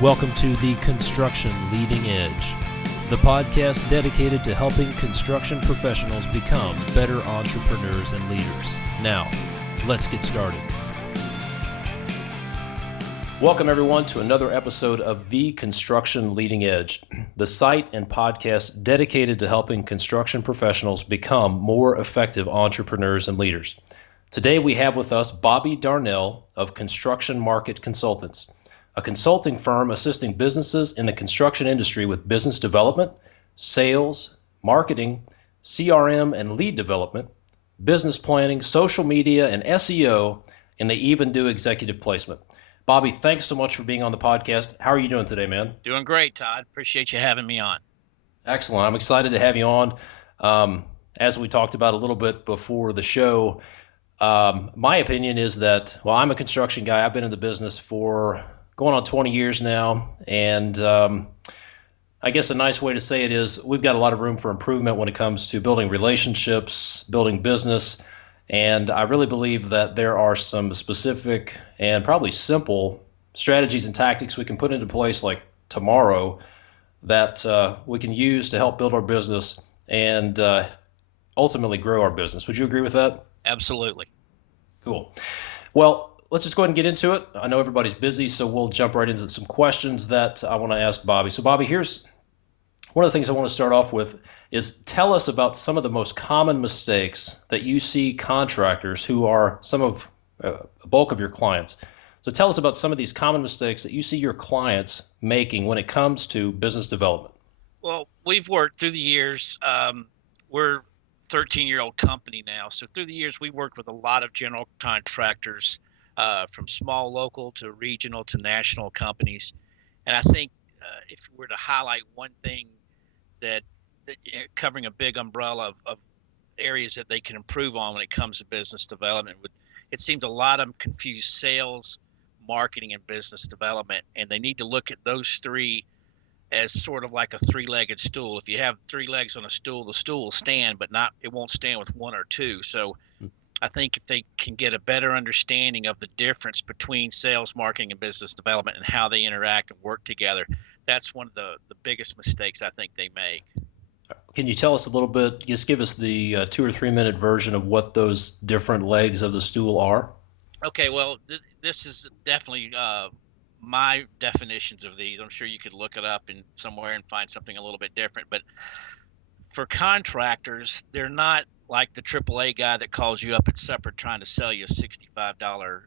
Welcome to the Construction Leading Edge, the podcast dedicated to helping construction professionals become better entrepreneurs and leaders. Now, let's get started. Welcome, everyone, to another episode of the Construction Leading Edge, the site and podcast dedicated to helping construction professionals become more effective entrepreneurs and leaders. Today, we have with us Bobby Darnell of Construction Market Consultants, a consulting firm assisting businesses in the construction industry with business development, sales, marketing, CRM and lead development, business planning, social media, and SEO, and they even do executive placement. Bobby, thanks so much for being on the podcast. How are you doing today, man? Doing great, Todd. Appreciate you having me on. Excellent. I'm excited to have you on. As we talked about a little bit before the show, my opinion is that, well, I'm a construction guy. I've been in the business for going on 20 years now, and I guess a nice way to say it is we've got a lot of room for improvement when it comes to building relationships, building business, and I really believe that there are some specific and probably simple strategies and tactics we can put into place like tomorrow that we can use to help build our business and ultimately grow our business. Would you agree with that? Absolutely. Cool. Well, let's just go ahead and get into it. I know everybody's busy, so we'll jump right into some questions that I want to ask Bobby. So, Bobby, here's one of the things I want to start off with is tell us about some of the most common mistakes that you see contractors who are some of a bulk of your clients. So tell us about some of these common mistakes that you see your clients making when it comes to business development. Well, we've worked through the years. We're a 13-year-old company now. So through the years, we worked with a lot of general contractors, from small local to regional to national companies. And I think if we were to highlight one thing that covering a big umbrella of areas that they can improve on when it comes to business development, it seems a lot of them confuse sales, marketing, and business development. And they need to look at those three as sort of like a three-legged stool. If you have three legs on a stool, the stool will stand, but it won't stand with one or two. So I think if they can get a better understanding of the difference between sales, marketing, and business development and how they interact and work together, that's one of the biggest mistakes I think they make. Can you tell us a little bit, just give us the 2 or 3 minute version of what those different legs of the stool are? Okay, well, this is definitely my definitions of these. I'm sure you could look it up in somewhere and find something a little bit different. But for contractors, they're not like the AAA guy that calls you up at supper trying to sell you a $65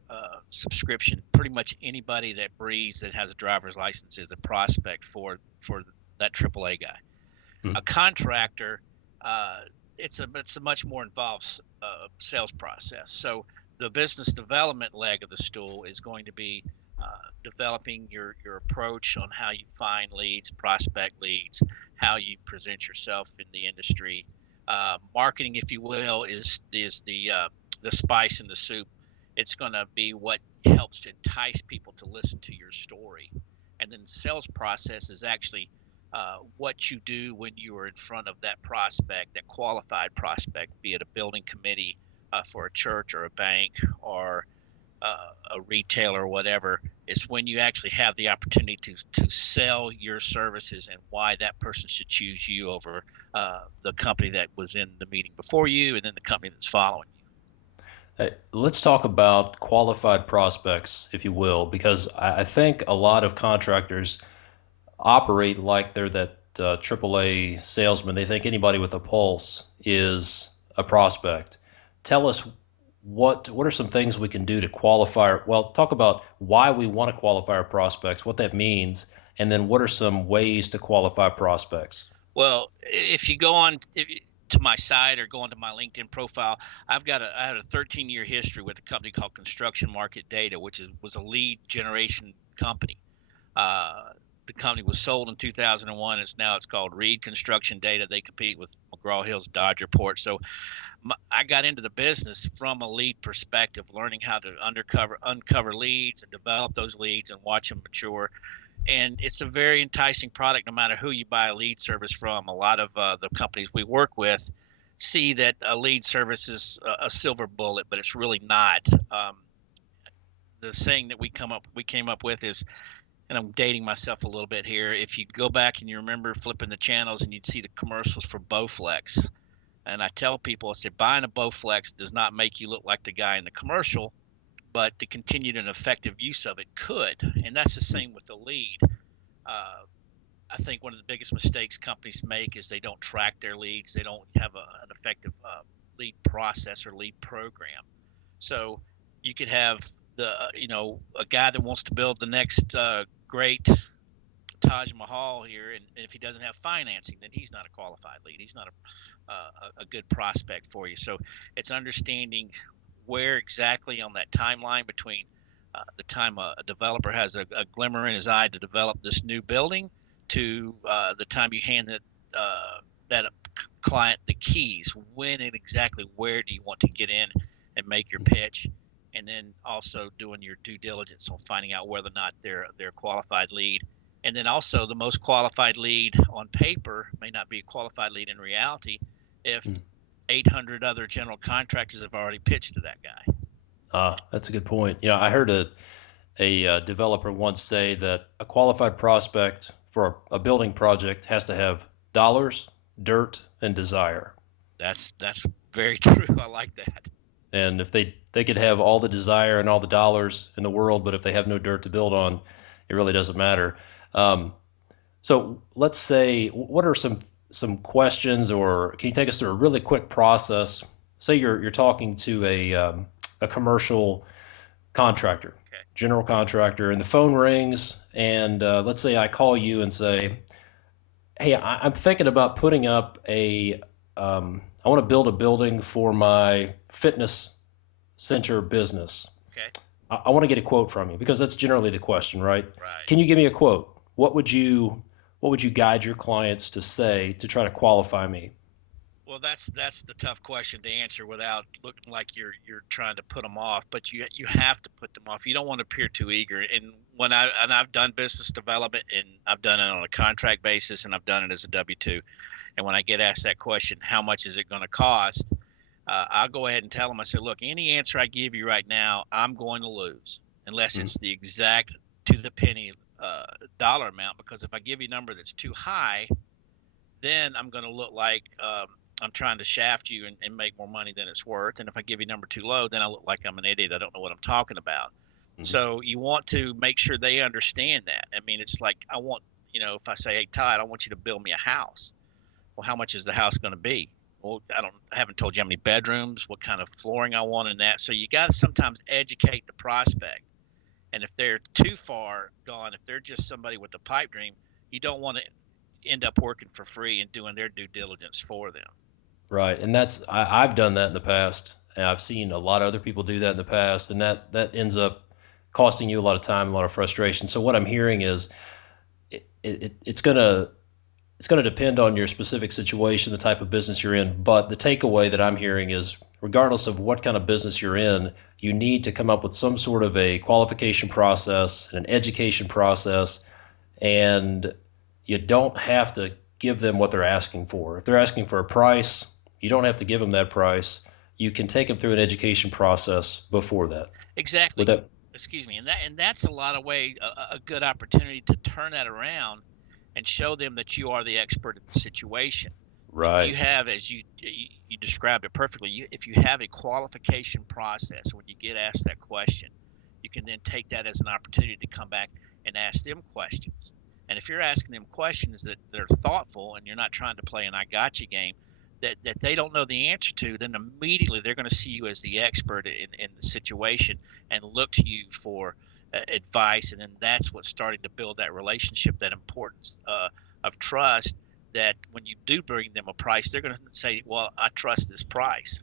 subscription. Pretty much anybody that breathes that has a driver's license is a prospect for that AAA guy. A contractor, it's a much more involved sales process. So the business development leg of the stool is going to be developing your approach on how you find leads, prospect leads, how you present yourself in the industry. Marketing, if you will, is the spice in the soup. It's going to be what helps to entice people to listen to your story. And then the sales process is actually what you do when you are in front of that prospect, that qualified prospect, be it a building committee for a church or a bank or a retailer or whatever. It's when you actually have the opportunity to sell your services and why that person should choose you over the company that was in the meeting before you and then the company that's following you. Let's talk about qualified prospects, if you will, because I think a lot of contractors operate like they're that AAA salesman. They think anybody with a pulse is a prospect. Tell us what are some things we can do to qualify? Well, talk about why we want to qualify our prospects, what that means, and then what are some ways to qualify prospects? Well, if you go on to my site or go onto my LinkedIn profile, I had a 13-year history with a company called Construction Market Data, which was a lead generation company. The company was sold in 2001. It's called Reed Construction Data. They compete with McGraw-Hill's Dodge Report. So I got into the business from a lead perspective, learning how to uncover leads and develop those leads and watch them mature. And it's a very enticing product no matter who you buy a lead service from. A lot of the companies we work with see that a lead service is a silver bullet, but it's really not. The saying that we came up with is and I'm dating myself a little bit here. If you go back and you remember flipping the channels and you'd see the commercials for Bowflex, and I tell people, I said, buying a Bowflex does not make you look like the guy in the commercial, but the continued and effective use of it could. And that's the same with the lead. I think one of the biggest mistakes companies make is they don't track their leads. They don't have an effective lead process or lead program. So you could have a guy that wants to build the next great Taj Mahal here, and if he doesn't have financing, then he's not a qualified lead. He's not a good prospect for you. So it's understanding where exactly on that timeline between the time a developer has a glimmer in his eye to develop this new building to the time you hand that client the keys, when and exactly where do you want to get in and make your pitch, and then also doing your due diligence on finding out whether or not they're a qualified lead. And then also the most qualified lead on paper may not be a qualified lead in reality if 800 other general contractors have already pitched to that guy. That's a good point. I heard a developer once say that a qualified prospect for a building project has to have dollars, dirt, and desire. That's very true. I like that. And if they could have all the desire and all the dollars in the world, but if they have no dirt to build on, it really doesn't matter. So let's say, what are some questions, or can you take us through a really quick process? Say you're talking to a commercial contractor, Okay. general contractor, and the phone rings, and let's say I call you and say, hey, I'm thinking about putting up I want to build a building for my fitness center business. Okay. I want to get a quote from you, because that's generally the question, right? Right. Can you give me a quote? What would you guide your clients to say to try to qualify me? Well, that's the tough question to answer without looking like you're trying to put them off. But you have to put them off. You don't want to appear too eager. And I've done business development, and I've done it on a contract basis, and I've done it as a W-2. And when I get asked that question, how much is it going to cost? I'll go ahead and tell them. I say, look, any answer I give you right now, I'm going to lose unless it's the exact to the penny dollar amount. Because if I give you a number that's too high, then I'm going to look like I'm trying to shaft you and make more money than it's worth. And if I give you a number too low, then I look like I'm an idiot. I don't know what I'm talking about. So you want to make sure they understand that. I mean, it's like I want, if I say, hey, Todd, I want you to build me a house. Well, how much is the house going to be? Well, I haven't told you how many bedrooms, what kind of flooring I want in that. So you got to sometimes educate the prospect. And if they're too far gone, if they're just somebody with a pipe dream, you don't want to end up working for free and doing their due diligence for them. Right. And I've done that in the past, and I've seen a lot of other people do that in the past, and that ends up costing you a lot of time, a lot of frustration. So what I'm hearing is it's going to depend on your specific situation, the type of business you're in. But the takeaway that I'm hearing is, regardless of what kind of business you're in, you need to come up with some sort of a qualification process, an education process, and you don't have to give them what they're asking for. If they're asking for a price, you don't have to give them that price. You can take them through an education process before that. Exactly. Excuse me. And that's a lot of a good opportunity to turn that around and show them that you are the expert in the situation. Right. If you have, as you described it perfectly, if you have a qualification process, when you get asked that question, you can then take that as an opportunity to come back and ask them questions. And if you're asking them questions that are thoughtful and you're not trying to play an I gotcha game that they don't know the answer to, then immediately they're going to see you as the expert in the situation and look to you for advice. And then that's what's starting to build that relationship, that importance of trust, that when you do bring them a price, they're going to say, well, I trust this price.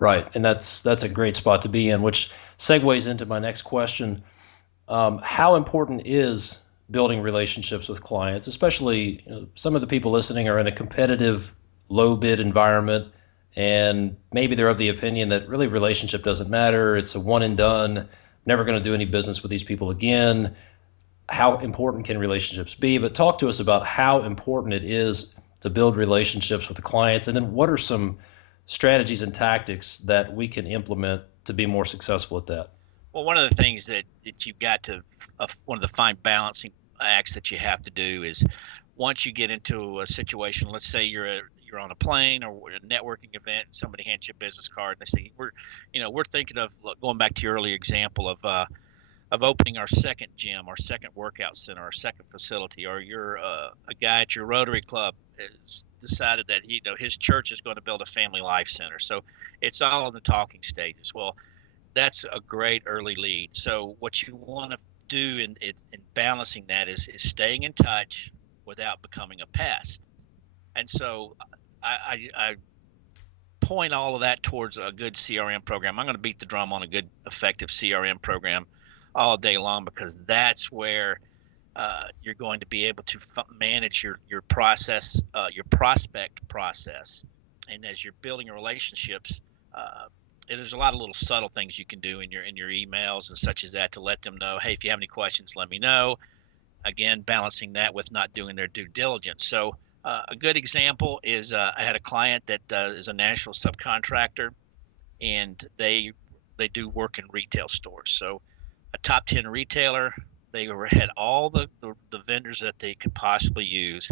Right. And that's a great spot to be in, which segues into my next question. How important is building relationships with clients, especially some of the people listening are in a competitive low bid environment, and maybe they're of the opinion that really relationship doesn't matter. It's a one and done, never going to do any business with these people again. How important can relationships be? But talk to us about how important it is to build relationships with the clients, and then what are some strategies and tactics that we can implement to be more successful at that? Well, one of the things that you've got to one of the fine balancing acts that you have to do is once you get into a situation, let's say you're on a plane or a networking event, and somebody hands you a business card and they say we're thinking of going back to your earlier example of opening our second gym, our second workout center, our second facility, or you're a guy at your Rotary Club has decided that his church is going to build a family life center. So it's all in the talking stages. Well, that's a great early lead. So what you want to do in balancing that is staying in touch without becoming a pest. And so I point all of that towards a good CRM program. I'm going to beat the drum on a good, effective CRM program all day long, because that's where you're going to be able to manage your process, your prospect process. And as you're building your relationships, there's a lot of little subtle things you can do in your emails and such as that to let them know, hey, if you have any questions, let me know. Again, balancing that with not doing their due diligence. So a good example is I had a client that is a national subcontractor, and they do work in retail stores. So a top 10 retailer, they had all the vendors that they could possibly use.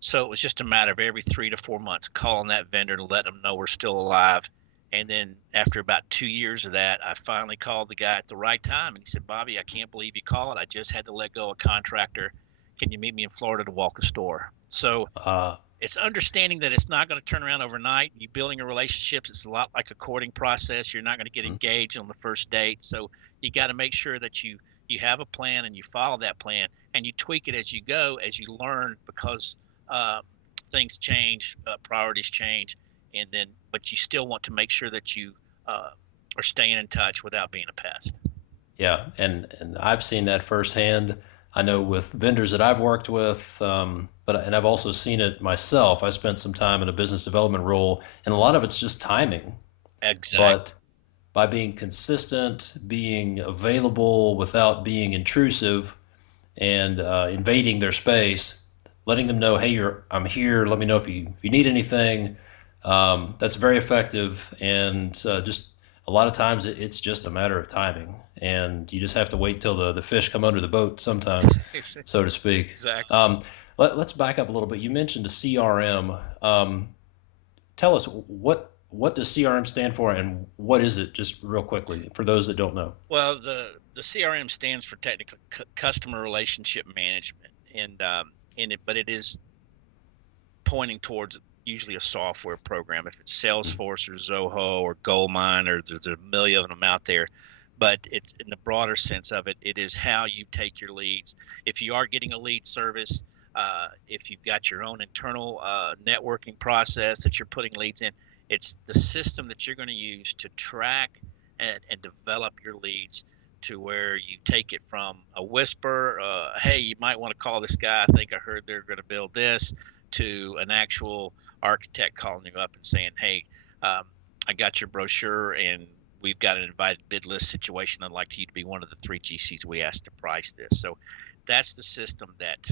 So it was just a matter of every 3 to 4 months calling that vendor to let them know we're still alive. And then after about 2 years of that, I finally called the guy at the right time, and he said, Bobby, I can't believe you called. I just had to let go a contractor. Can you meet me in Florida to walk a store? So it's understanding that it's not going to turn around overnight. You building a relationship, it's a lot like a courting process. You're not going to get engaged on the first date. So you got to make sure that you have a plan and you follow that plan, and you tweak it as you go, as you learn, because things change, priorities change, but you still want to make sure that you are staying in touch without being a pest. Yeah, and I've seen that firsthand. I know with vendors that I've worked with, and I've also seen it myself. I spent some time in a business development role, and a lot of it's just timing. Exactly. But by being consistent, being available without being intrusive, and invading their space, letting them know, hey, I'm here. Let me know if you need anything. That's very effective, and just a lot of times it's just a matter of timing, and you just have to wait till the fish come under the boat sometimes, so to speak. Exactly. Let's back up a little bit. You mentioned a CRM. Tell us what does CRM stand for, and what is it, just real quickly, for those that don't know? Well, the CRM stands for technical customer relationship management, but it is pointing towards usually a software program. If it's Salesforce or Zoho or Goldmine, or there's a million of them out there, but it's in the broader sense of it. It is how you take your leads. If you are getting a lead service, if you've got your own internal networking process that you're putting leads in, it's the system that you're going to use to track and develop your leads to where you take it from a whisper, hey, you might want to call this guy, I think I heard they're going to build this, to an actual architect calling you up and saying, hey, I got your brochure and we've got an invited bid list situation. I'd like you to be one of the 3 GCs we asked to price this. So that's the system that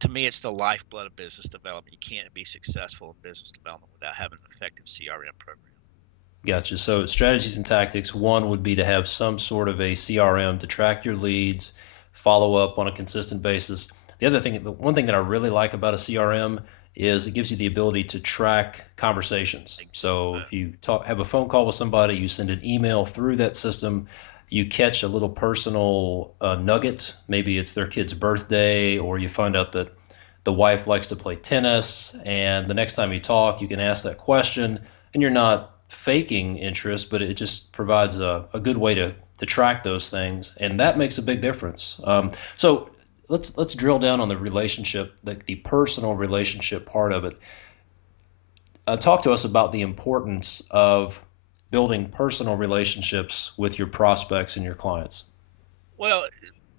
to me, it's the lifeblood of business development. You can't be successful in business development without having an effective CRM program. Gotcha. So strategies and tactics, one would be to have some sort of a CRM to track your leads, follow up on a consistent basis. The one thing that I really like about a CRM is it gives you the ability to track conversations. So if you have a phone call with somebody, you send an email through that system, you catch a little personal nugget. Maybe it's their kid's birthday, or you find out that the wife likes to play tennis, and the next time you talk, you can ask that question, and you're not faking interest, but it just provides a good way to track those things, and that makes a big difference. So let's drill down on the relationship, the personal relationship part of it. Talk to us about the importance of building personal relationships with your prospects and your clients. Well,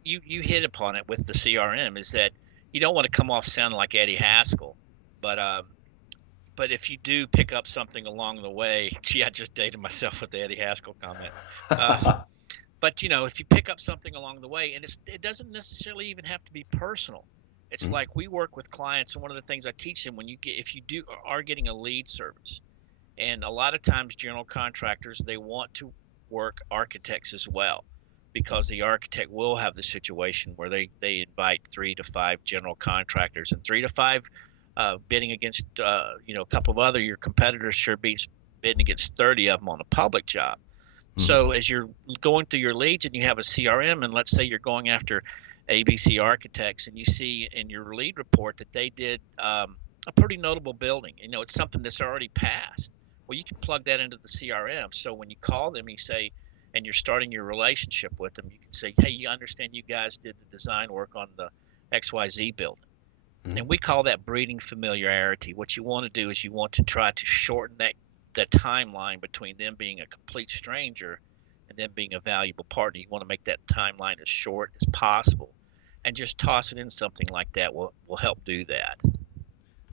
you hit upon it with the CRM, is that you don't want to come off sounding like Eddie Haskell, but if you do pick up something along the way, gee, I just dated myself with the Eddie Haskell comment. But if you pick up something along the way, and it doesn't necessarily even have to be personal. It's like we work with clients, and one of the things I teach them, if you are getting a lead service, and a lot of times general contractors, they want to work architects as well, because the architect will have the situation where they invite 3 to 5 general contractors, and 3 to 5 bidding against a couple of other your competitors sure beats bidding against 30 of them on a public job. Mhm. So as you're going through your leads and you have a CRM, and let's say you're going after ABC Architects, and you see in your lead report that they did a pretty notable building. It's something that's already passed. Well, you can plug that into the CRM. So when you call them, you say, and you're starting your relationship with them, you can say, hey, you understand you guys did the design work on the XYZ building. Mhm. And we call that breeding familiarity. What you want to do is you want to try to shorten that timeline between them being a complete stranger and them being a valuable partner. You want to make that timeline as short as possible, and just toss it in something like that will help do that.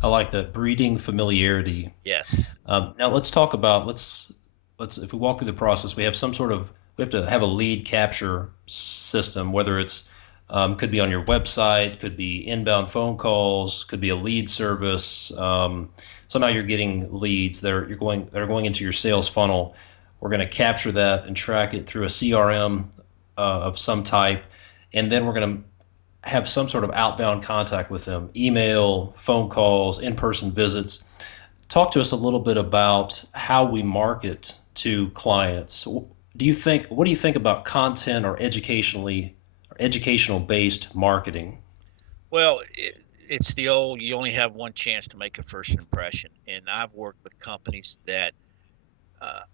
I like that, breeding familiarity. Yes. Now let's talk about let's if we walk through the process, we have to have a lead capture system, whether it's could be on your website, could be inbound phone calls, could be a lead service. So now you're getting leads that are going into your sales funnel. We're going to capture that and track it through a CRM of some type, and then we're going to have some sort of outbound contact with them: email, phone calls, in-person visits. Talk to us a little bit about how we market to clients. What do you think about content or educational based marketing? Well, it's the old, you only have one chance to make a first impression. And I've worked with companies that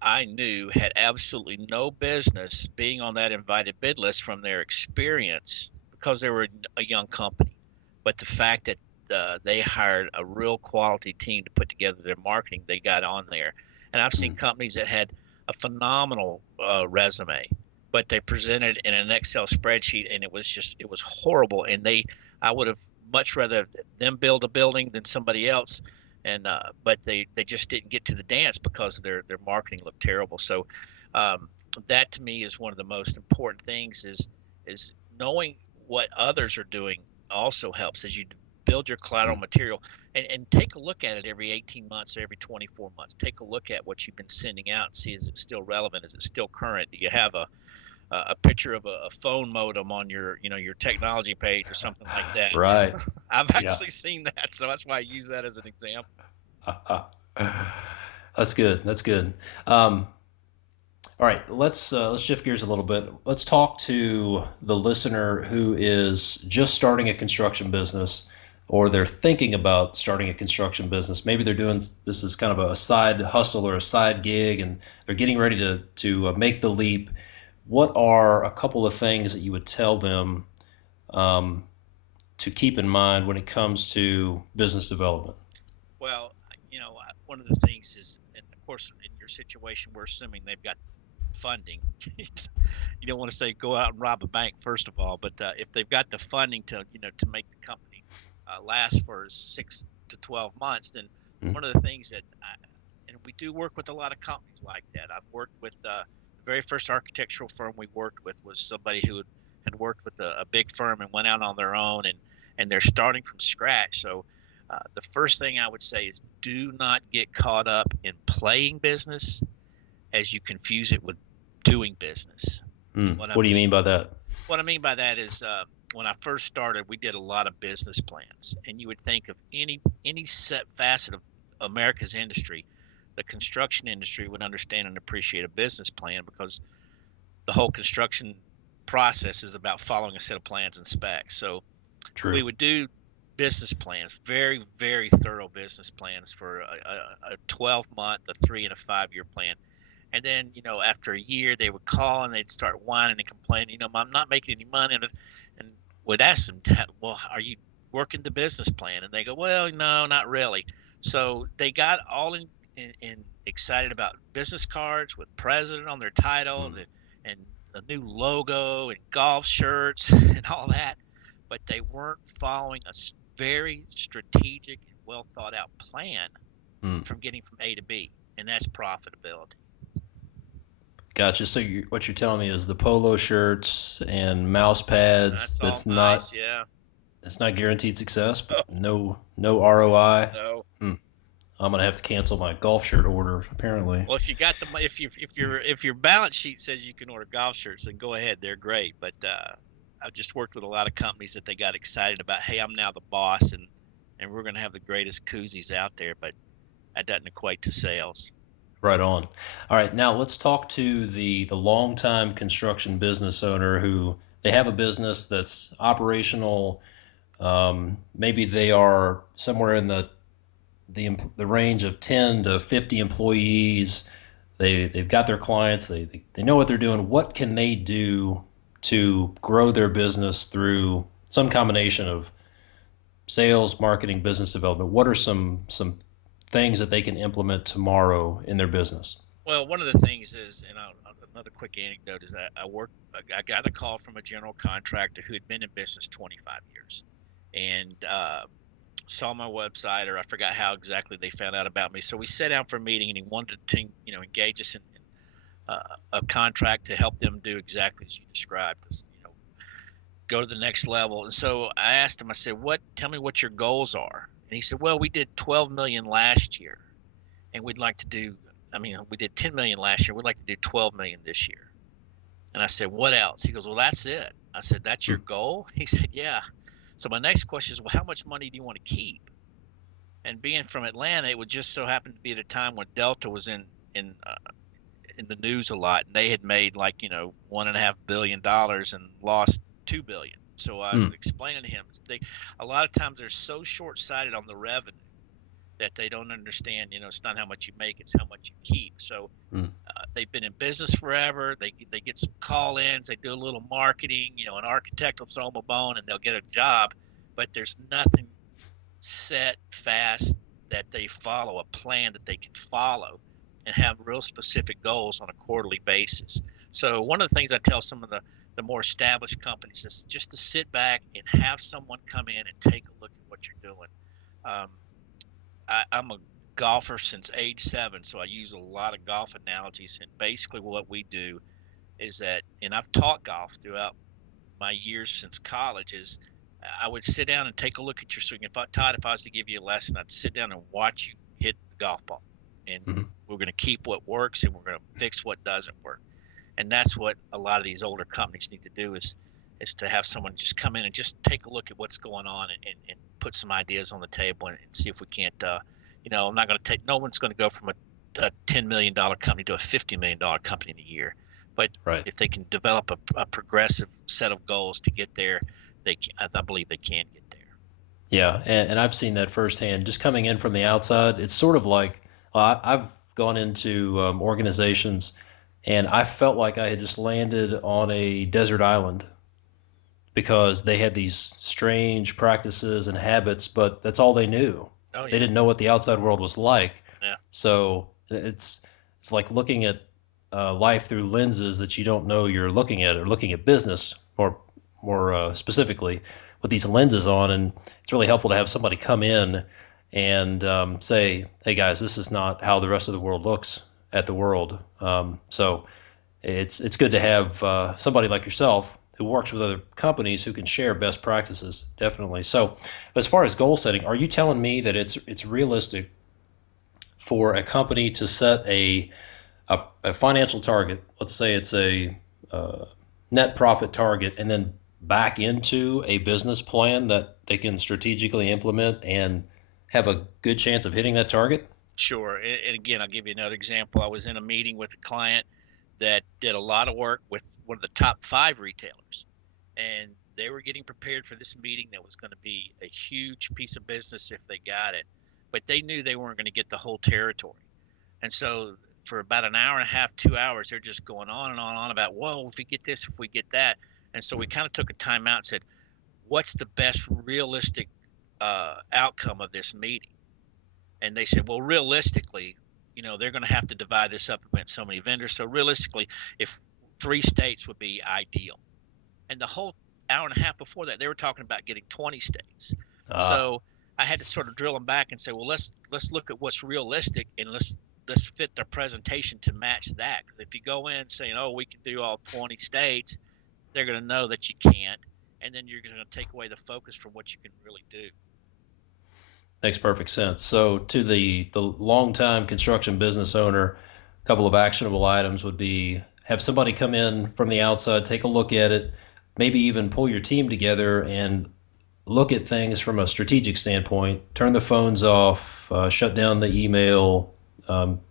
I knew had absolutely no business being on that invited bid list from their experience, because they were a young company. But the fact that they hired a real quality team to put together their marketing, they got on there. And I've seen Mm. companies that had a phenomenal resume, but they presented in an Excel spreadsheet, and it was horrible. And I would have much rather them build a building than somebody else. And but they just didn't get to the dance because their marketing looked terrible. So um, that to me is one of the most important things, is knowing what others are doing also helps as you build your collateral Mm. material, and take a look at it every 18 months or every 24 months. Take a look at what you've been sending out and see, is it still relevant? Is it still current? Do you have a picture of a phone modem on your technology page or something like that? Right. I've Yeah. actually seen that, so that's why I use that as an example. That's good. That's good. Um, all right, let's shift gears a little bit. Let's talk to the listener who is just starting a construction business, or they're thinking about starting a construction business. Maybe they're doing this as kind of a side hustle or a side gig, and they're getting ready to make the leap. What are a couple of things that you would tell them um, to keep in mind when it comes to business development? Well, one of the things is, and of course, in your situation, we're assuming they've got funding. You don't want to say go out and rob a bank, first of all, but if they've got the funding to make the company last for 6 to 12 months, then Mm. one of the things and we do work with a lot of companies like that. I've worked with the very first architectural firm we worked with was somebody who had worked with a big firm and went out on their own, and they're starting from scratch. So the first thing I would say is, do not get caught up in playing business as you confuse it with doing business. Mm. What I What do you mean, mean by that? what I mean by that is, when I first started, we did a lot of business plans, and you would think of any set facet of America's industry, the construction industry would understand and appreciate a business plan, because the whole construction process is about following a set of plans and specs. So we True. would do business plans, very, very thorough business plans for a 12-month, a 3 and a 5 year plan. And then, after a year, they would call and they'd start whining and complaining, I'm not making any money. And would ask them, well, are you working the business plan? And they go, well, no, not really. So they got all in excited about business cards with president on their title, Mm. and the new logo and golf shirts and all that. But they weren't following a very strategic and well thought out plan Mm. from getting from A to B, and that's profitability. Gotcha. So what you're telling me is the polo shirts and mouse pads, That's all nice, yeah. that's not guaranteed success, but no ROI. No. Hmm. I'm gonna have to cancel my golf shirt order apparently. Well, if you got the if your balance sheet says you can order golf shirts, then go ahead. They're great. But I've just worked with a lot of companies that they got excited about. Hey, I'm now the boss, and we're going to have the greatest koozies out there. But that doesn't equate to sales. Right on. All right, now let's talk to the longtime construction business owner who they have a business that's operational. Maybe they are somewhere in the range of 10 to 50 employees. They've got their clients. They know what they're doing. What can they do to grow their business through some combination of sales, marketing, business development? What are some things that they can implement tomorrow in their business? Well, one of the things is, and another quick anecdote is that I got a call from a general contractor who had been in business 25 years, and saw my website, or I forgot how exactly they found out about me. So we sat down for a meeting, and he wanted to, engage us in a contract to help them do exactly as you described, go to the next level. And so I asked him, I said, tell me what your goals are. And he said, well, we did 12 million last year, and we'd like to do, we did 10 million last year. We'd like to do 12 million this year. And I said, what else? He goes, well, that's it. I said, that's your goal? He said, yeah. So my next question is, well, how much money do you want to keep? And being from Atlanta, it would just so happen to be at a time when Delta was in the news a lot, and they had made $1.5 billion and lost $2 billion. So I was explaining to him, a lot of times they're so short-sighted on the revenue that they don't understand. It's not how much you make; it's how much you keep. So they've been in business forever. They get some call-ins. They do a little marketing. An architect will throw them a bone, and they'll get a job. But there's nothing set fast that they follow, a plan that they can follow and have real specific goals on a quarterly basis. So one of the things I tell some of the more established companies is just to sit back and have someone come in and take a look at what you're doing. I'm a golfer since age 7, so I use a lot of golf analogies. And basically what we do is that, and I've taught golf throughout my years since college, is I would sit down and take a look at your swing. If I was to give you a lesson, I'd sit down and watch you hit the golf ball. And we're going to keep what works, and we're going to fix what doesn't work. And that's what a lot of these older companies need to do is to have someone just come in and just take a look at what's going on and put some ideas on the table and see if we can't, I'm not going to take, no one's going to go from a $10 million company to a $50 million company in a year. But if they can develop a progressive set of goals to get there, I believe they can get there. Yeah, and I've seen that firsthand. Just coming in from the outside, it's sort of like I've gone into organizations, and I felt like I had just landed on a desert island because they had these strange practices and habits, but that's all they knew. Oh, yeah. They didn't know what the outside world was like. Yeah. So it's like looking at life through lenses that you don't know you're looking at, or looking at business more specifically with these lenses on. And it's really helpful to have somebody come in and say, hey guys, this is not how the rest of the world looks at the world. So it's good to have somebody like yourself who works with other companies who can share best practices, definitely. So as far as goal setting, are you telling me that it's realistic for a company to set a financial target? Let's say it's a net profit target, and then back into a business plan that they can strategically implement and have a good chance of hitting that target? Sure. And again, I'll give you another example. I was in a meeting with a client that did a lot of work with one of the top 5 retailers, and they were getting prepared for this meeting that was going to be a huge piece of business if they got it, but they knew they weren't going to get the whole territory. And so for about an hour and a half, 2 hours, they're just going on and on about, whoa, if we get this, if we get that. And so we kind of took a time out and said, what's the best realistic outcome of this meeting? And they said, well, realistically, they're going to have to divide this up among so many vendors. So realistically, if 3 states would be ideal. And the whole hour and a half before that, they were talking about getting 20 states. So I had to sort of drill them back and say, well, let's look at what's realistic, and let's fit their presentation to match that. Because if you go in saying, oh, we can do all 20 states, they're going to know that you can't, and then you're going to take away the focus from what you can really do. Makes perfect sense. So, to the longtime construction business owner, a couple of actionable items would be have somebody come in from the outside, take a look at it, maybe even pull your team together and look at things from a strategic standpoint. Turn the phones off, shut down the email,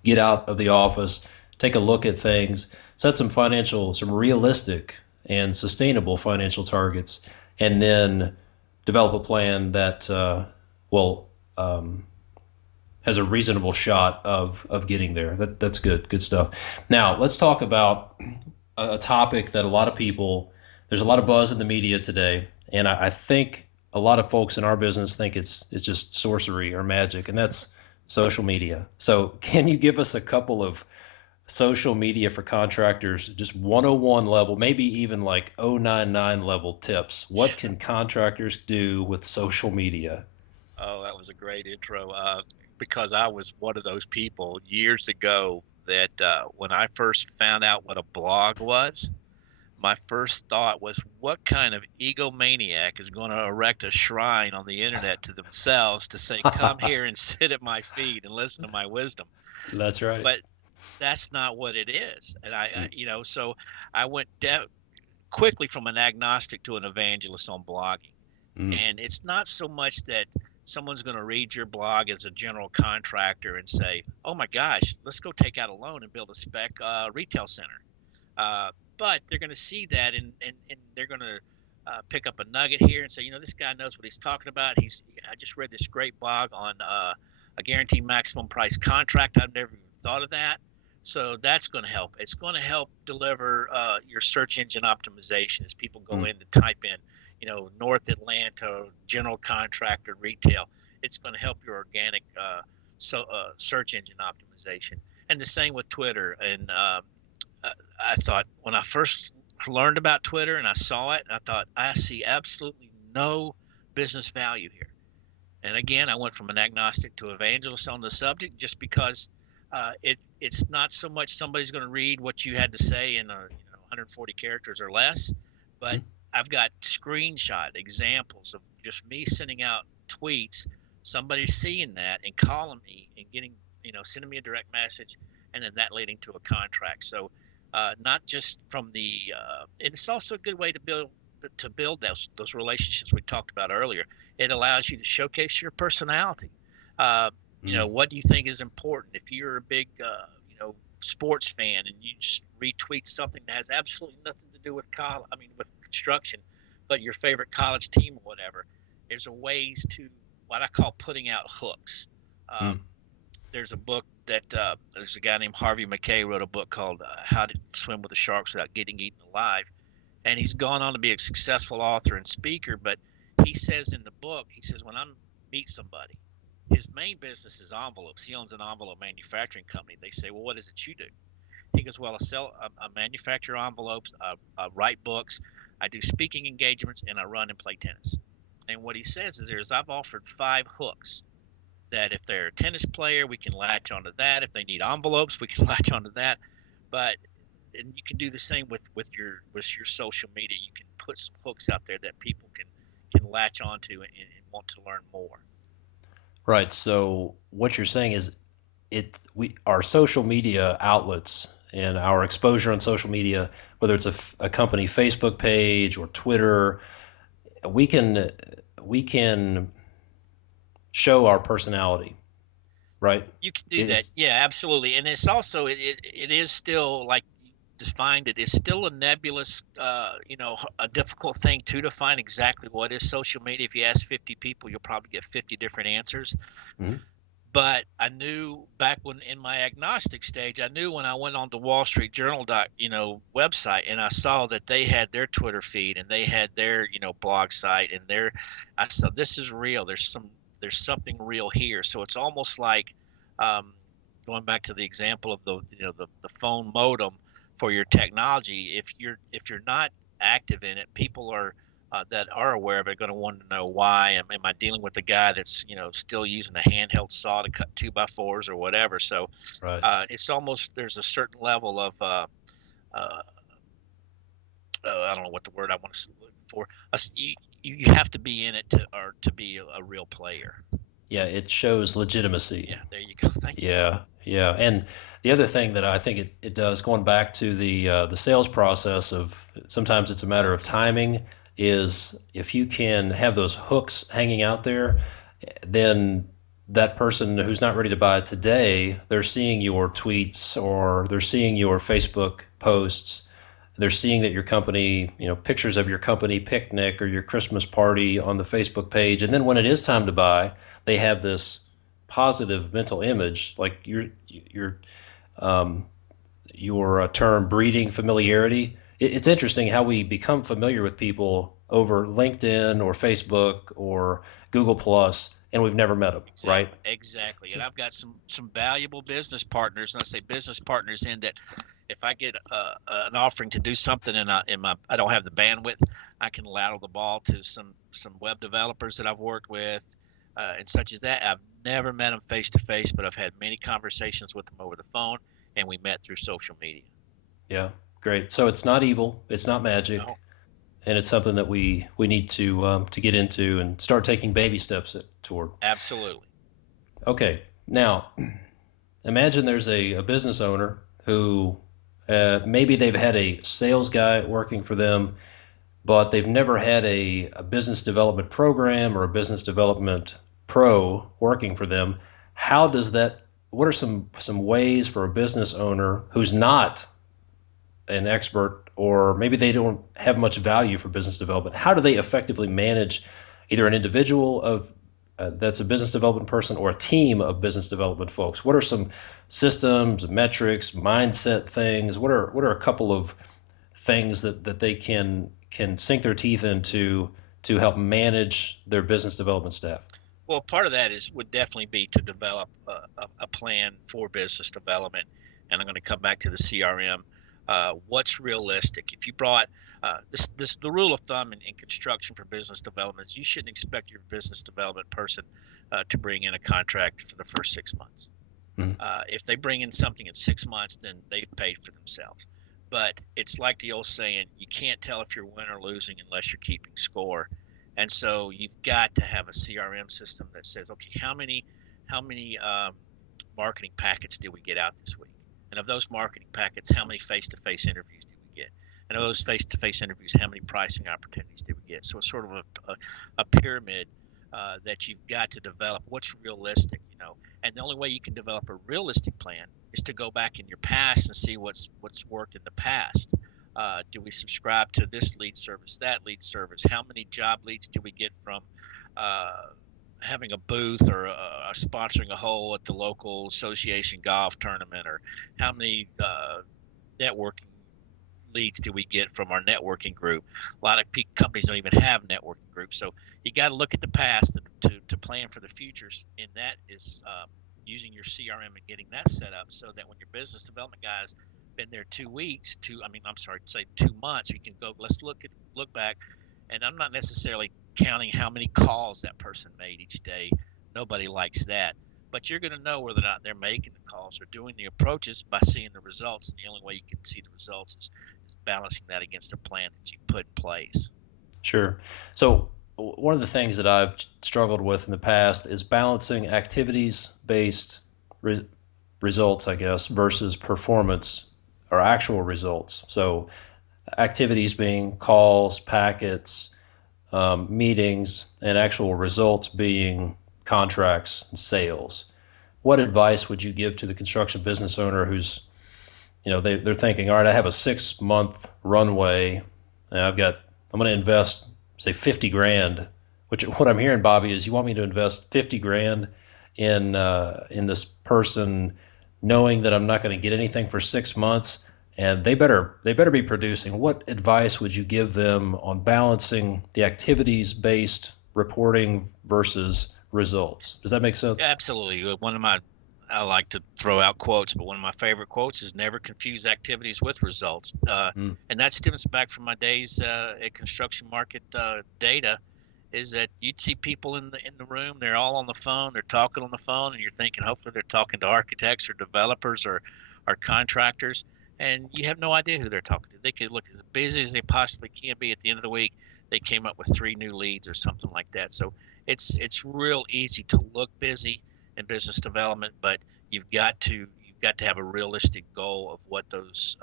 get out of the office, take a look at things, set some realistic and sustainable financial targets, and then develop a plan that will um, has a reasonable shot of getting there. That's good stuff. Now let's talk about a topic that a lot of people there's a lot of buzz in the media today, and I think a lot of folks in our business think it's just sorcery or magic, and that's social media. So can you give us a couple of social media for contractors, just 101 level, maybe even like 099 level tips? What can contractors do with social media? Oh, that was a great intro. Because I was one of those people years ago that when I first found out what a blog was, my first thought was, what kind of egomaniac is going to erect a shrine on the internet to themselves to say, come here and sit at my feet and listen to my wisdom? That's right. But that's not what it is. And Mm, so I went quickly from an agnostic to an evangelist on blogging. mm, And it's not so much that someone's going to read your blog as a general contractor and say, oh my gosh, let's go take out a loan and build a spec retail center. But they're going to see that, and they're going to pick up a nugget here and say, this guy knows what he's talking about. I just read this great blog on a guaranteed maximum price contract. I've never even thought of that. So that's going to help. It's going to help deliver your search engine optimization as people go mm, in to type in, North Atlanta general contractor retail. It's going to help your organic search engine optimization. And the same with Twitter. And I thought when I first learned about Twitter and I saw it, I thought I see absolutely no business value here. And again, I went from an agnostic to evangelist on the subject just because it's not so much somebody's going to read what you had to say in 140 characters or less, but mm. I've got screenshot examples of just me sending out tweets, somebody seeing that and calling me and getting, sending me a direct message, and then that leading to a contract. So not just from and it's also a good way to build those relationships we talked about earlier. It allows you to showcase your personality. Uh, Mm. what do you think is important? If you're a big, sports fan and you just retweet something that has absolutely nothing to do with with construction, but your favorite college team or whatever, there's a ways to what I call putting out hooks. Um, Mm. there's a book that there's a guy named Harvey McKay wrote a book called How to Swim with the Sharks Without Getting Eaten Alive, and he's gone on to be a successful author and speaker. But he says in the book, he says when I meet somebody, his main business is envelopes. He owns an envelope manufacturing company. They say, well, what is it you do? He goes, well, I manufacture envelopes, I write books, I do speaking engagements, and I run and play tennis. And what he says is I've offered 5 hooks that if they're a tennis player, we can latch onto that. If they need envelopes, we can latch onto that. But and you can do the same with your social media. You can put some hooks out there that people can latch onto and want to learn more. Right. So what you're saying is we our social media outlets and our exposure on social media, whether it's a company Facebook page or Twitter, we can we can show our personality, right? You can do that, It's yeah, absolutely. And it's also it is still like you defined it. It's still a nebulous, a difficult thing to define exactly what is social media. If you ask 50 people, you'll probably get 50 different answers. Mhm. But I knew back when in my agnostic stage, I knew when I went on the Wall Street Journal website and I saw that they had their Twitter feed and they had their blog site and I saw this is real. There's something real here. So it's almost like um, going back to the example of the phone modem for your technology. If you're not active in it, people are that are aware of it are going to want to know why. Am I dealing with a guy that's still using a handheld saw to cut 2x4s or whatever? So Right. it's almost there's a certain level of uh, I don't know what the word I want to look for. You have to be in it to be a real player. Yeah, it shows legitimacy. Yeah, there you go. Thank you. Yeah, yeah. And the other thing that I think it does, going back to the sales process of sometimes it's a matter of timing, is if you can have those hooks hanging out there, then that person who's not ready to buy today, they're seeing your tweets or they're seeing your Facebook posts. They're seeing that your company, pictures of your company picnic or your Christmas party on the Facebook page. And then when it is time to buy, they have this positive mental image, like um, your term breeding familiarity. It's interesting how we become familiar with people over LinkedIn or Facebook or Google Plus, and we've never met them, right? Exactly. So, And I've got some valuable business partners, and I say business partners in that if I get an offering to do something and I don't have the bandwidth, I can lateral the ball to some web developers that I've worked with, and such as that. I've never met them face to face, but I've had many conversations with them over the phone, and we met through social media. yeah, great. So it's not evil, it's not magic, No, and it's something that we need to get into and start taking baby steps toward. absolutely. Okay, now imagine there's a business owner who maybe they've had a sales guy working for them, but they've never had a business development program or a business development pro working for them. How does that? What are some ways for a business owner who's not an expert, or maybe they don't have much value for business development? How do they effectively manage either an individual of that's a business development person or a team of business development folks? What are some systems, metrics, mindset things? What are a couple of things that they can sink their teeth into to help manage their business development staff? Well, part of that would definitely be to develop a plan for business development, and I'm going to come back to the CRM. What's realistic? If you brought the rule of thumb in construction for business development is you shouldn't expect your business development person to bring in a contract for the first 6 months. Mm-hmm. If they bring in something in 6 months, then they've paid for themselves. But it's like the old saying, you can't tell if you're winning or losing unless you're keeping score. And so you've got to have a CRM system that says, okay, how many marketing packets did we get out this week? And of those marketing packets, how many face-to-face interviews did we get? And of those face-to-face interviews, how many pricing opportunities did we get? So it's sort of a pyramid that you've got to develop. What's realistic, And the only way you can develop a realistic plan is to go back in your past and see what's worked in the past. Do we subscribe to this lead service, that lead service? How many job leads do we get from having a booth or sponsoring a hole at the local association golf tournament? Or how many networking leads do we get from our networking group? A lot of companies don't even have networking groups. So you got to look at the past to plan for the futures. And that is using your CRM and getting that set up so that when your business development guys been there 2 weeks, say 2 months, you can go, let's look back. And I'm not necessarily counting how many calls that person made each day. Nobody likes that. But you're going to know whether or not they're making the calls or doing the approaches by seeing the results. And the only way you can see the results is balancing that against a plan that you put in place. Sure. So one of the things that I've struggled with in the past is balancing activities-based results, I guess, versus performance or actual results. So activities being calls, packets, meetings, and actual results being contracts and sales. What advice would you give to the construction business owner who's, they're thinking, all right, I have a 6 month runway, and I'm going to invest, say, 50 grand. Which what I'm hearing, Bobby, is you want me to invest 50 grand in this person, knowing that I'm not going to get anything for 6 months, and they better be producing. What advice would you give them on balancing the activities based reporting versus results? Does that make sense? Absolutely. I like to throw out quotes, but one of my favorite quotes is never confuse activities with results. Mm, And that stems back from my days at construction market data, is that you'd see people in the room, they're all on the phone, they're talking on the phone, and you're thinking hopefully they're talking to architects or developers or contractors, and you have no idea who they're talking to. They could look as busy as they possibly can be at the end of the week. they came up with 3 new leads or something like that. So it's real easy to look busy in business development, but you've got to have a realistic goal of what those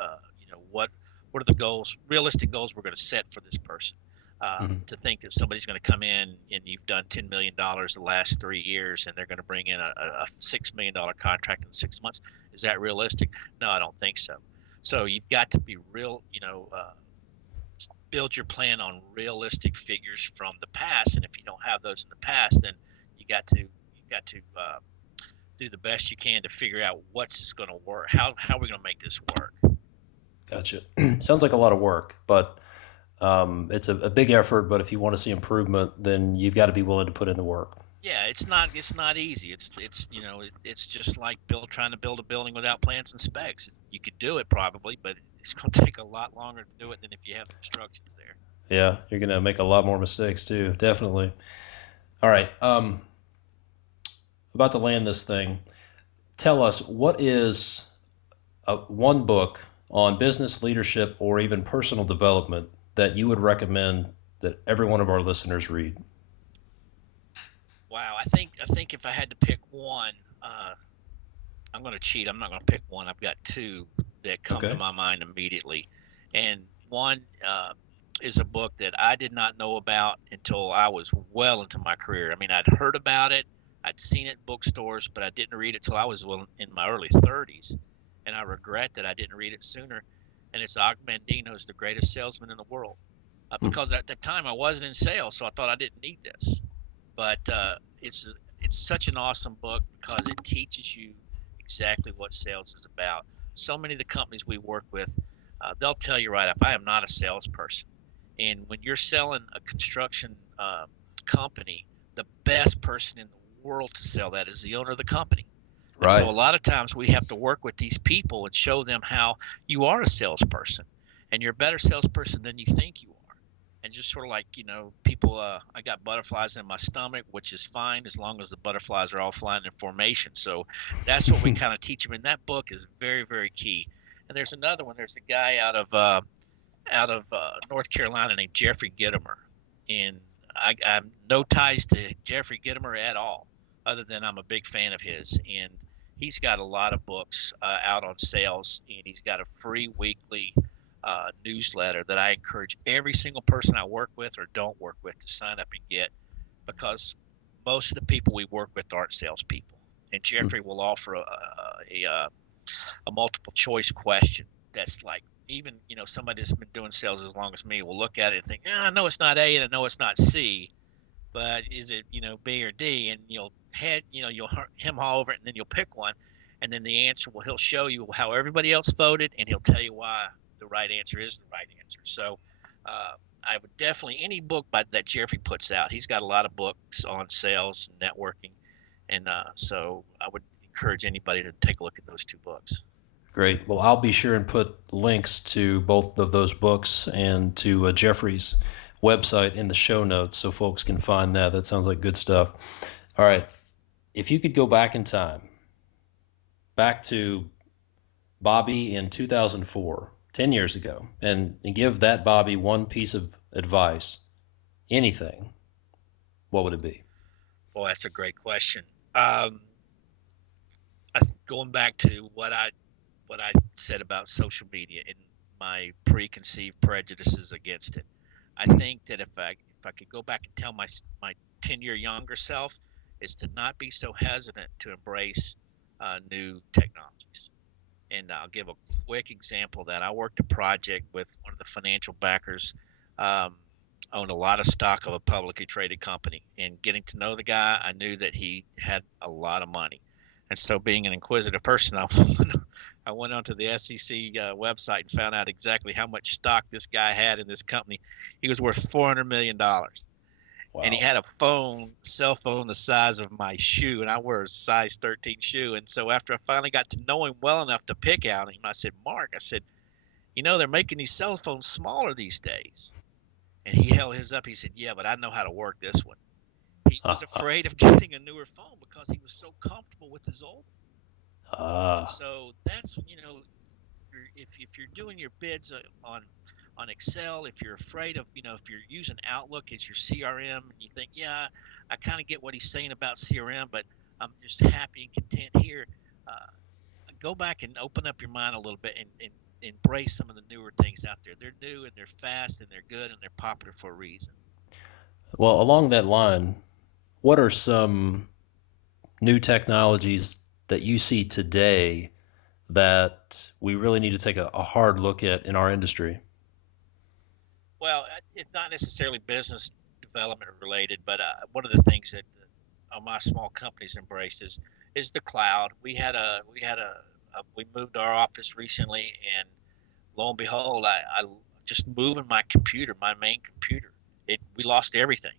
what are the goals, realistic goals we're going to set for this person. Hmm. To think that somebody's going to come in and you've done $10 million the last 3 years and they're going to bring in a $6 million contract in 6 months, is that realistic? No, I don't think so. So you've got to be real, build your plan on realistic figures from the past, and if you don't have those in the past, then you got to do the best you can to figure out what's going to work. How are we going to make this work? Gotcha. Sounds like a lot of work, but it's a big effort. But if you want to see improvement, then you've got to be willing to put in the work. Yeah, it's not easy. It's just like trying to build a building without plans and specs. You could do it probably, but it's going to take a lot longer to do it than if you have the instructions there. Yeah, you're gonna make a lot more mistakes too. Definitely. All right. About to land this thing. Tell us what is one book on business leadership or even personal development that you would recommend that every one of our listeners read. Wow, I think if I had to pick one, uh, I'm going to cheat. I'm not going to pick one. I've got two that come to Okay. my mind immediately, and one is a book that I did not know about until I was well into my career. I mean, I'd heard about it, I'd seen it in bookstores, but I didn't read it till I was well in my early 30s, and I regret that I didn't read it sooner. And it's Og Mandino's The Greatest Salesman in the World, Hmm. because at the time I wasn't in sales, so I thought I didn't need this. But it's such an awesome book because it teaches you exactly what sales is about. So many of the companies we work with, they'll tell you right up, I am not a salesperson. And when you're selling a construction company, the best person in the world to sell that is the owner of the company. And so Right. a lot of times we have to work with these people and show them how you are a salesperson, and you're a better salesperson than you think you are. And just sort of like, people, I got butterflies in my stomach, which is fine as long as the butterflies are all flying in formation. So that's what we kind of teach them. And that book is very, very key. And there's another one. There's a guy out of North Carolina named Jeffrey Gitomer, and I'm no ties to Jeffrey Gitomer at all, other than I'm a big fan of his. And he's got a lot of books out on sales, and he's got a free weekly newsletter that I encourage every single person I work with or don't work with to sign up and get, because most of the people we work with aren't salespeople. And Jeffrey will offer a multiple choice question that's like, even somebody that's been doing sales as long as me will look at it and think, I know it's not A and I know it's not C, but is it B or D? And you'll hem haw over it, and then you'll pick one, and then the answer, well, he'll show you how everybody else voted, and he'll tell you why the right answer is the right answer. So uh, I would definitely, any book that Jeffrey puts out, he's got a lot of books on sales and networking, and so I would encourage anybody to take a look at those two books. Great. Well, I'll be sure and put links to both of those books and to Jeffrey's website in the show notes so folks can find that. That sounds like good stuff. All right. If you could go back in time, back to Bobby in 2004, 10 years ago, and give that Bobby one piece of advice, anything, what would it be? Well, that's a great question. Um, Going back to what I said about social media and my preconceived prejudices against it, I think that if I could go back and tell my 10-year younger self, is to not be so hesitant to embrace new technologies. And I'll give a quick example of that. I worked a project with one of the financial backers, um, owned a lot of stock of a publicly traded company. And getting to know the guy, I knew that he had a lot of money. And so, being an inquisitive person, I went onto the SEC website and found out exactly how much stock this guy had in this company. He was worth $400 million, and he Wow. had a cell phone the size of my shoe, and I wear a size 13 shoe. And so after I finally got to know him well enough to pick out him, I said, Mark, I said, they're making these cell phones smaller these days. And he held his up. He said, yeah, but I know how to work this one. He was afraid of getting a newer phone because he was so comfortable with his old. And Ah, so that's, if you're doing your bids on on Excel, if you're afraid of, if you're using Outlook as your CRM and you think, yeah, I kind of get what he's saying about CRM, but I'm just happy and content here. Uh, Go back and open up your mind a little bit and embrace some of the newer things out there. They're new and they're fast and they're good and they're popular for a reason. Well, along that line, what are some new technologies that you see today that we really need to take a hard look at in our industry? Well, it's not necessarily business development related, but one of the things that my small companies embraced is the cloud. We moved our office recently, and lo and behold, I just moving my computer, my main computer. We lost everything,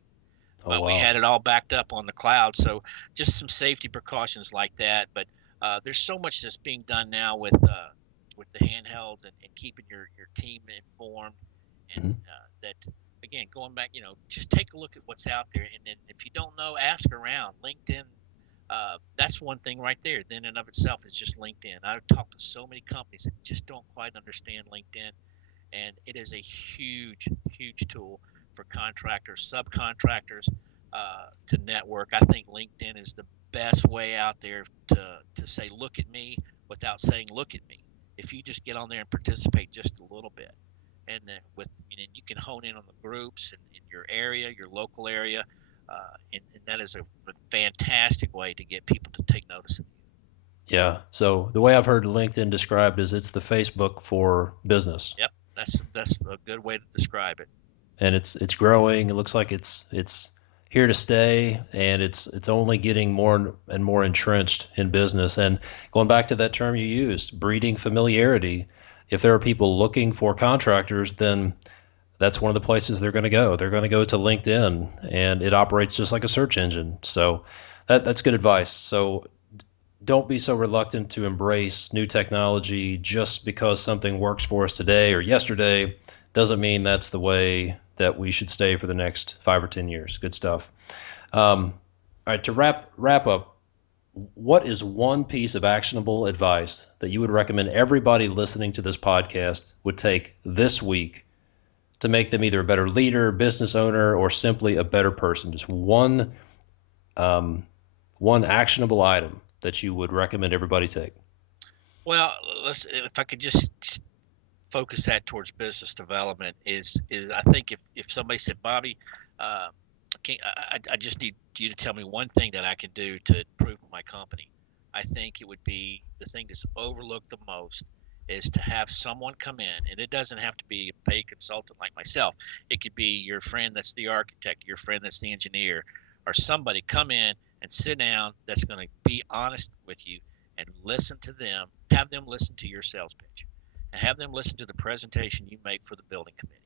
Oh, but we wow. had it all backed up on the cloud. So just some safety precautions like that. But there's so much that's being done now with the handhelds and keeping your team informed, and Mhm. that again going back, just take a look at what's out there, and then if you don't know, ask around. LinkedIn. That's one thing right there. Then in of itself is just LinkedIn. I've talked to so many companies that just don't quite understand LinkedIn, and it is a huge, huge tool for contractors, subcontractors to network. I think LinkedIn is the best way out there to say, look at me without saying, look at me. If you just get on there and participate just a little bit, and then you can hone in on the groups in your area, your local area, and that is a fantastic way to get people to take notice of you. Yeah. So the way I've heard LinkedIn described is it's the Facebook for business, Yep, that's a good way to describe it. and it's growing. It looks like it's here to stay, and it's only getting more and more entrenched in business. And going back to that term you used, breeding familiarity. If there are people looking for contractors, then that's one of the places they're going to go. They're going to go to LinkedIn, and it operates just like a search engine. So that's good advice. So don't be so reluctant to embrace new technology just because something works for us today or yesterday. Doesn't mean that's the way that we should stay for the next 5 or 10 years. Good stuff. All right, to wrap up, what is one piece of actionable advice that you would recommend everybody listening to this podcast would take this week to make them either a better leader, business owner, or simply a better person? Just um, one actionable item that you would recommend everybody take. Well, if I could just focus that towards business development is I think if somebody said, Bobby, I just need you to tell me one thing that I can do to improve my company. I think it would be the thing that's overlooked the most is to have someone come in, and it doesn't have to be a paid consultant like myself. It could be your friend that's the architect, your friend that's the engineer, or somebody come in and sit down that's going to be honest with you and listen to them, have them listen to your sales pitch, and have them listen to the presentation you make for the building committee,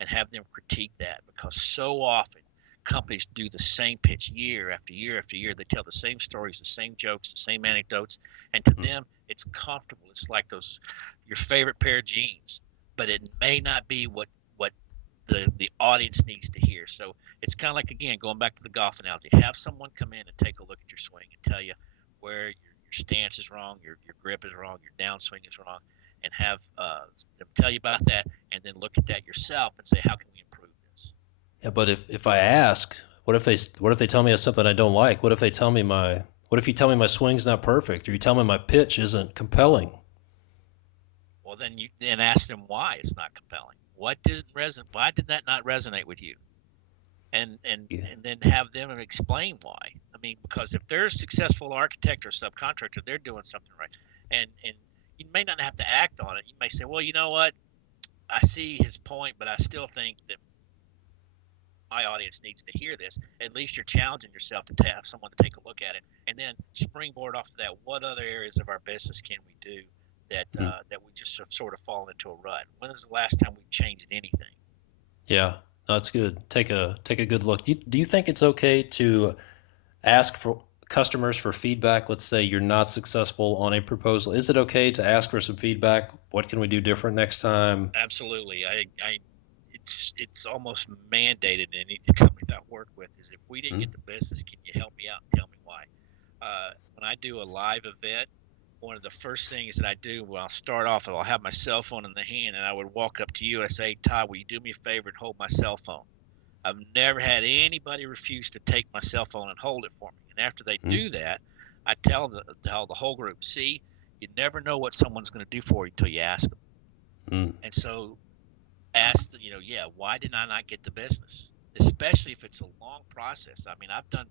and have them critique that, because so often companies do the same pitch year after year after year. They tell the same stories, the same jokes, the same anecdotes, and to them it's comfortable. It's like those your favorite pair of jeans, but it may not be what the audience needs to hear. So it's kind of like, again, going back to the golf analogy, have someone come in and take a look at your swing and tell you where your stance is wrong, your grip is wrong, your downswing is wrong, and have them tell you about that, and then look at that yourself and say, how can we improve this? Yeah, but if I ask, what if they tell me it's something I don't like? What if you tell me my swing's not perfect, or you tell me my pitch isn't compelling? Well, then you then ask them why it's not compelling. What didn't resonate? Why did that not resonate with you? And and Yeah. and then have them explain why. I mean, because if they're a successful architect or subcontractor, they're doing something right. And you may not have to act on it. You may say, well, you know what? I see his point, but I still think that my audience needs to hear this. At least you're challenging yourself to have someone to take a look at it, and then springboard off of that. What other areas of our business can we do Mm. that we just have sort of fallen into a rut? When is the last time we changed anything? Yeah, that's good. Take a good look. Do you think it's okay to ask for customers for feedback? Let's say you're not successful on a proposal. Is it okay to ask for some feedback? What can we do different next time? Absolutely. It's almost mandated in any company that I work with is, if we didn't Mm. get the business, can you help me out and tell me why? When I do a live event, one of the first things that I do when I'll start off, I'll have my cell phone in the hand, and I would walk up to you and I say, Todd, will you do me a favor and hold my cell phone? I've never had anybody refuse to take my cell phone and hold it for me. And after they Mm, do that, I tell the whole group, see, you never know what someone's going to do for you until you ask them. mm, And so ask, yeah, why did I not get the business? Especially if it's a long process. I mean, I've done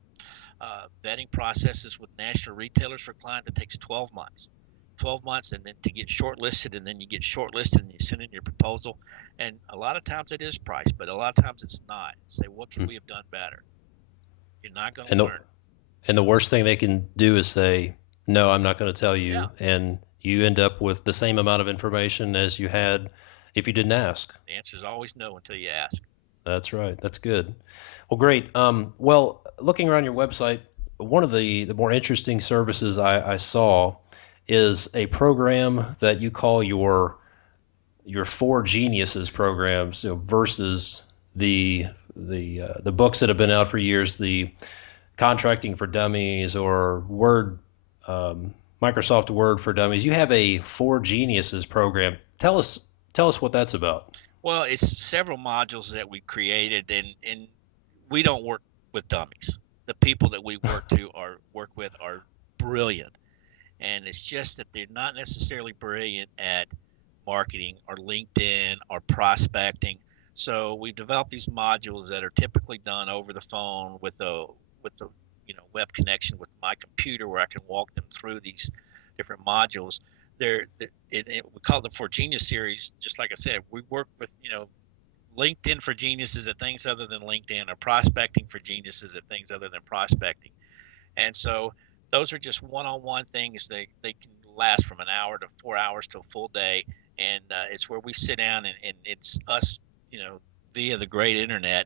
vetting processes with national retailers for clients that takes 12 months. 12 months and then to get shortlisted, and then you get shortlisted and you send in your proposal, and a lot of times it is price, but a lot of times it's not. Say, what can mm. we have done better? You're not going to And the learn. and the worst thing they can do is say, "No, I'm not going to tell Yeah, you," and you end up with the same amount of information as you had if you didn't ask. the answer is always no until you ask. That's right. That's good. Well, great. Well, looking around your website, one of the more interesting services I saw is a program that you call your four geniuses programs, versus the books that have been out for years, the contracting for dummies or Word, Microsoft Word for dummies. You have a four geniuses program. Tell us what that's about. Well, it's several modules that we created, and we don't work with dummies. The people that we work with are brilliant, and it's just that they're not necessarily brilliant at marketing or LinkedIn or prospecting. So we've developed these modules that are typically done over the phone with the web connection with my computer, where I can walk them through these different modules. We call them for Genius series. Just like I said, we work with LinkedIn for geniuses at things other than LinkedIn, or prospecting for geniuses at things other than prospecting. And so those are just one-on-one things. They can last from an hour to 4 hours to a full day, and it's where we sit down, and it's us, via the great internet,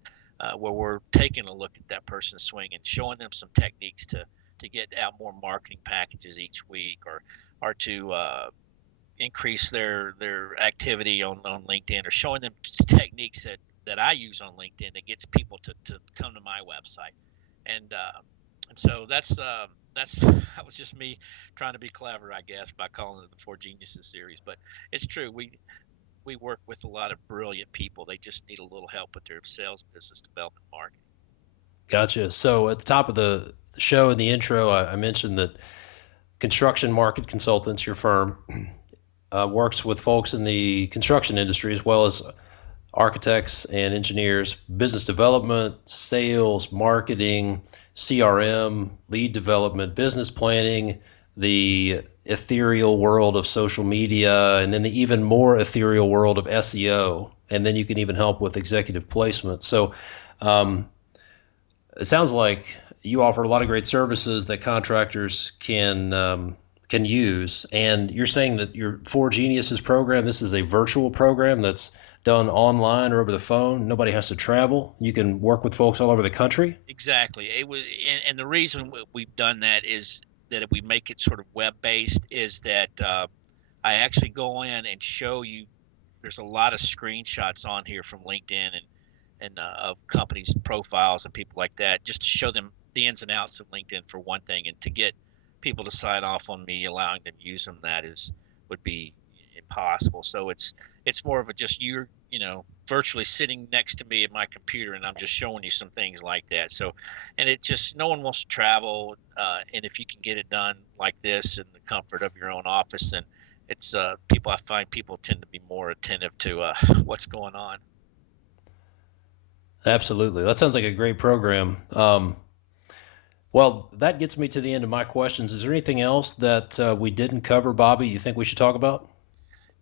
where we're taking a look at that person's swing and showing them some techniques to get out more marketing packages each week, or to increase their activity on LinkedIn, or showing them techniques that I use on LinkedIn that gets people to come to my website. And so that's that was just me trying to be clever, I guess, by calling it the Four Geniuses series. But it's true. We work with a lot of brilliant people. They just need a little help with their sales, business development, marketing. Gotcha. So at the top of the show in the intro, I mentioned that Construction Market Consultants, your firm, works with folks in the construction industry as well as architects and engineers, business development, sales, marketing, CRM, lead development, business planning, the ethereal world of social media, and then the even more ethereal world of SEO. And then you can even help with executive placement. So um, it sounds like you offer a lot of great services that contractors can use. And you're saying that your Four Geniuses program, this is a virtual program that's done online or over the phone. Nobody has to travel. You can work with folks all over the country. Exactly. It was, and the reason we've done that is that if we make it sort of web based, is that I actually go in and show you. There's a lot of screenshots on here from LinkedIn and of companies' profiles and people like that, just to show them the ins and outs of LinkedIn for one thing, and to get people to sign off on me allowing them to use them, that is would be impossible. So it's more of a just you're virtually sitting next to me at my computer, and I'm just showing you some things like that. So, and it just, no one wants to travel, and if you can get it done like this in the comfort of your own office, then it's people. I find people tend to be more attentive to what's going on. Absolutely. That sounds like a great program. Well, that gets me to the end of my questions. Is there anything else that we didn't cover, Bobby, you think we should talk about?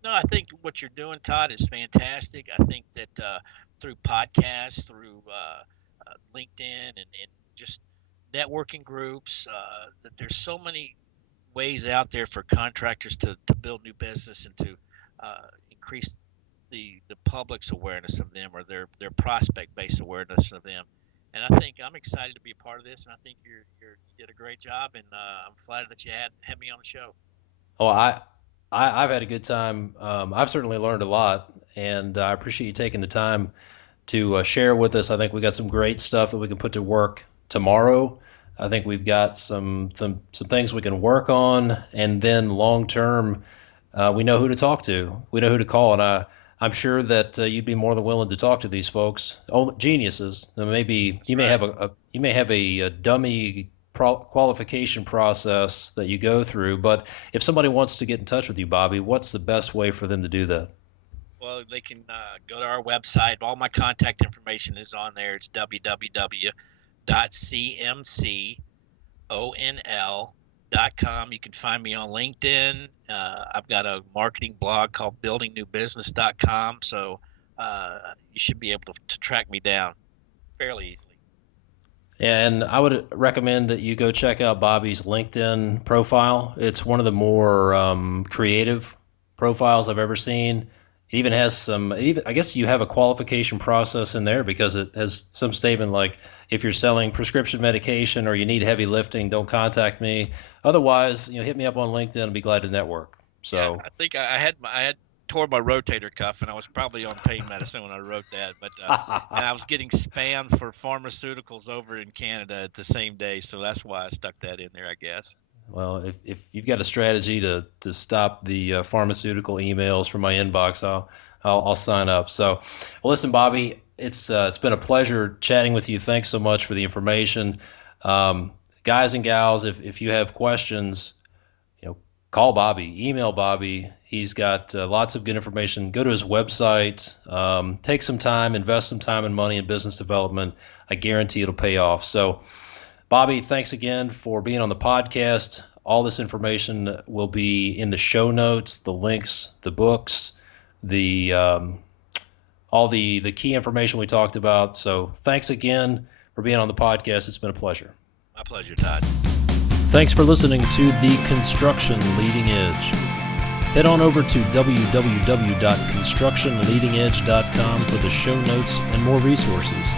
No, I think what you're doing, Todd, is fantastic. I think that through podcasts, through LinkedIn, and just networking groups, that there's so many ways out there for contractors to build new business, and to increase the public's awareness of them, or their prospect based awareness of them. And I think I'm excited to be a part of this, and I think you did a great job, and I'm flattered that you had me on the show. Oh, I've had a good time. I've certainly learned a lot, and I appreciate you taking the time to share with us. I think we got some great stuff that we can put to work tomorrow. I think we've got some things we can work on, and then long term, we know who to talk to. We know who to call, and I'm sure that you'd be more than willing to talk to these folks, geniuses. Maybe That's you may right. have a dummy qualification process that you go through. But if somebody wants to get in touch with you, Bobby, what's the best way for them to do that? Well, they can go to our website. All my contact information is on there. It's www.cmconl.com. You can find me on LinkedIn. I've got a marketing blog called buildingnewbusiness.com. So you should be able to track me down fairly easily. And I would recommend that you go check out Bobby's LinkedIn profile. It's one of the more creative profiles I've ever seen. It even has I guess you have a qualification process in there because it has some statement like, if you're selling prescription medication or you need heavy lifting, don't contact me. Otherwise, hit me up on LinkedIn. I'd be glad to network. Yeah, So, I think I had tore my rotator cuff, and I was probably on pain medicine when I wrote that. But and I was getting spammed for pharmaceuticals over in Canada at the same day, so that's why I stuck that in there, I guess. well, if you've got a strategy to stop the pharmaceutical emails from my inbox, I'll sign up. So, well, listen, Bobby, it's been a pleasure chatting with you. Thanks so much for the information, guys and gals. If you have questions, call Bobby, email Bobby. He's got lots of good information. Go to his website, take some time, invest some time and money in business development. I guarantee it'll pay off. So, Bobby, thanks again for being on the podcast. All this information will be in the show notes, the links, the books, the all the key information we talked about. So thanks again for being on the podcast. It's been a pleasure. My pleasure, Todd. Thanks for listening to The Construction Leading Edge. Head on over to www.constructionleadingedge.com for the show notes and more resources.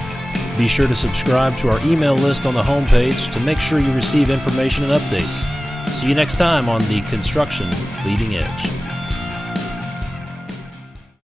Be sure to subscribe to our email list on the homepage to make sure you receive information and updates. See you next time on The Construction Leading Edge.